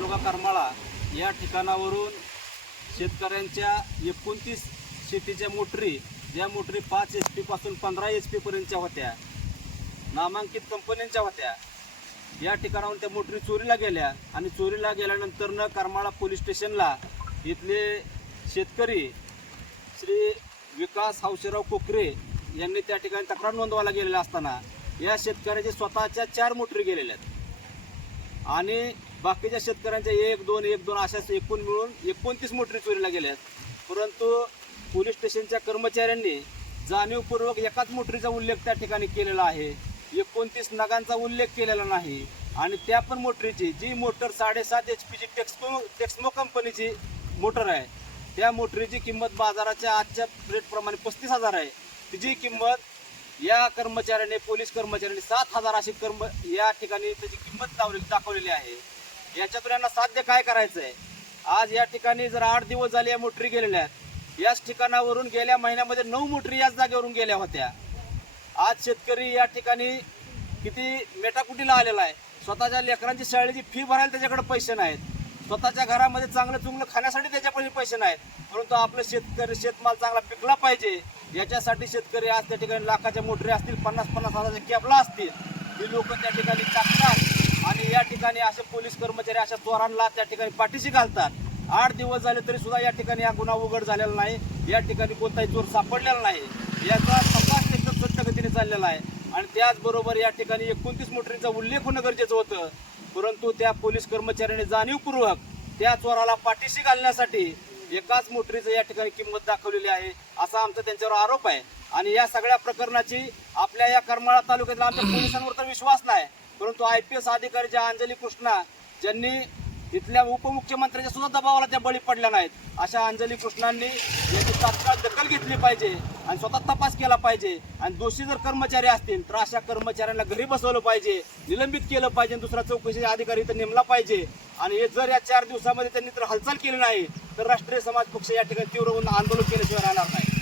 तालुका करमाळा या ठिकाणावरून शेतकऱ्यांच्या एकोणतीस शेतीच्या मोटरी ज्या मोटरी पाच एच पीपासून पंधरा एच पीपर्यंतच्या होत्या नामांकित कंपन्यांच्या होत्या या ठिकाणाहून त्या मोटरी चोरीला गेल्या आणि चोरीला गेल्यानंतरनं करमाळा पोलीस स्टेशनला इथले शेतकरी श्री विकास हौशीराव कोकरे यांनी त्या ठिकाणी तक्रार नोंदवायला गेलेल्या असताना या शेतकऱ्याचे स्वतःच्या चार मोटरी गेलेल्या आहेत. आणि बाकीच्या शेतकऱ्यांच्या एक दोन एक दोन अशाच एकूण मिळून एकोणतीस मोटरी चोरीला गेल्या आहेत. परंतु पोलीस स्टेशनच्या कर्मचाऱ्यांनी जाणीवपूर्वक एकाच मोटरीचा उल्लेख त्या ठिकाणी केलेला आहे. एकोणतीस नगांचा उल्लेख केलेला नाही. आणि त्या पण मोटरीची जी मोटर साडेसात एच पीची टेक्समो टेक्स्मो कंपनीची मोटर आहे त्या मोटरीची किंमत बाजाराच्या आजच्या रेटप्रमाणे पस्तीस हजार आहे. तिची किंमत या कर्मचाऱ्याने पोलीस कर्मचाऱ्यांनी सात हजार अशी कर्म या ठिकाणी त्याची किंमत लावलेली दाखवलेली आहे. याच्यातून यांना साध्य काय करायचं आहे आज या ठिकाणी जर आठ दिवस झाले या मोटरी गेलेल्या आहेत. याच ठिकाणावरून गेल्या महिन्यामध्ये नऊ मोटरी याच जागेवरून गेल्या होत्या. आज शेतकरी या ठिकाणी किती मेटाकुटीला आलेला आहे. स्वतःच्या लेकरांची शाळेची फी भरायला त्याच्याकडे पैसे नाहीत. स्वतःच्या घरामध्ये चांगलं चुंगलं खाण्यासाठी त्याच्याकडे पैसे नाहीत. परंतु आपलं शेतकरी शेतमाल चांगला पिकला पाहिजे. याच्यासाठी शेतकरी आज त्या ठिकाणी लाखाच्या मोटरी असतील पन्नास पन्नास हजाराच्या कॅपला असतील. ही लोक त्या ठिकाणी टाकतात आणि या ठिकाणी असे पोलीस कर्मचारी अशा चोरांना त्या ठिकाणी पाठीशी घालतात. आठ दिवस झाले तरी सुद्धा या ठिकाणी हा गुन्हा उघड झालेला नाही. या ठिकाणी कोणताही चोर सापडलेला नाही. याचा तपास एकदम स्वच्छ गतीने चाललेला आहे. आणि त्याचबरोबर या ठिकाणी एकोणतीस मोटरीचा उल्लेख होणं गरजेचं होतं. परंतु त्या पोलीस कर्मचाऱ्याने जाणीवपूर्वक त्या चोराला पाठीशी घालण्यासाठी एकाच मोटरीचं या ठिकाणी किंमत दाखवलेली आहे असा आमचा त्यांच्यावर आरोप आहे. आणि या सगळ्या प्रकरणाची आपल्या या करमाळा तालुक्यातला आमच्या पोलिसांवर तर विश्वास नाही. परंतु आय पी एस अधिकारी ज्या अंजली कृष्णा ज्यांनी इथल्या उपमुख्यमंत्र्यांच्या सुद्धा दबावाला त्या बळी पडल्या नाहीत. अशा अंजली कृष्णांनी याची तात्काळ दखल घेतली पाहिजे आणि स्वतः तपास केला पाहिजे. आणि दोषी जर कर्मचारी असतील तर अशा कर्मचाऱ्यांना घरी बसवलं पाहिजे निलंबित केलं पाहिजे दुसरा चौकशी अधिकारी इथं नेमला पाहिजे. आणि हे जर या चार दिवसामध्ये त्यांनी तर हालचाल केली नाही तर राष्ट्रीय समाज पक्ष या ठिकाणी तीव्र आंदोलन केल्याशिवाय राहणार नाही.